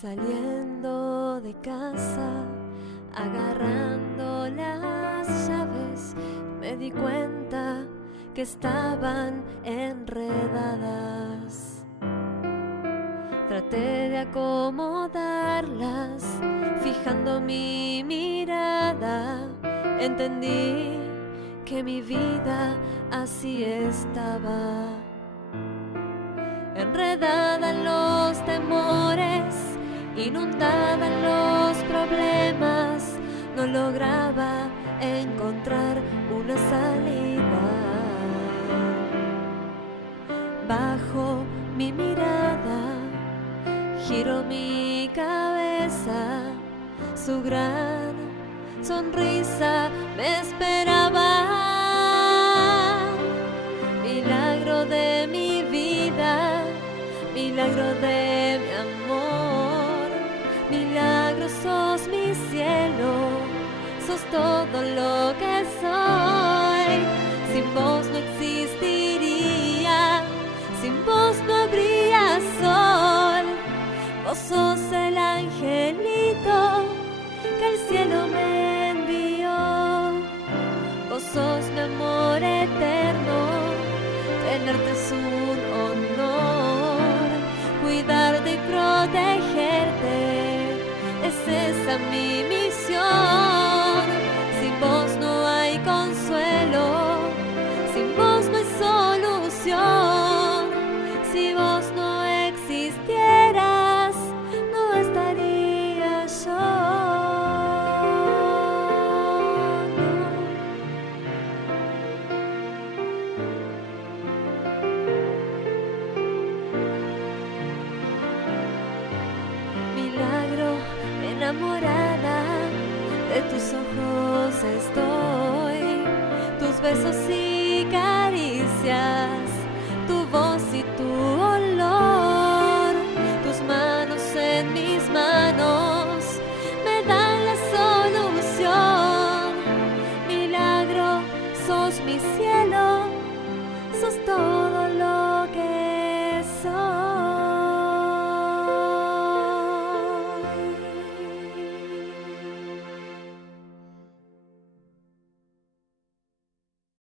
Saliendo de casa, agarrando las llaves, me di cuenta que estaban enredadas. Traté de acomodarlas, fijando mi mirada. Entendí que mi vida así estaba, enredada en los temores, inundada en los problemas. No lograba encontrar una salida. Bajo mi mirada, giro mi cabeza, su gran sonrisa me esperaba. Milagro de mi vida, milagro de mi amor, milagro sos mi cielo, sos todo lo que soy. Sin vos no existiría, sin vos no habría sol. Vos sos el angelito que el cielo me envió. Vos sos mi amor eterno, tenerte es un honor. Cuidarte y protegerte, es esa mi misión. Sin vos no hay consuelo, sin vos no hay solución. Si vos no existieras, no estaría yo. Milagro, enamorada de tus ojos estoy, tus besos y caricias, tu voz y tu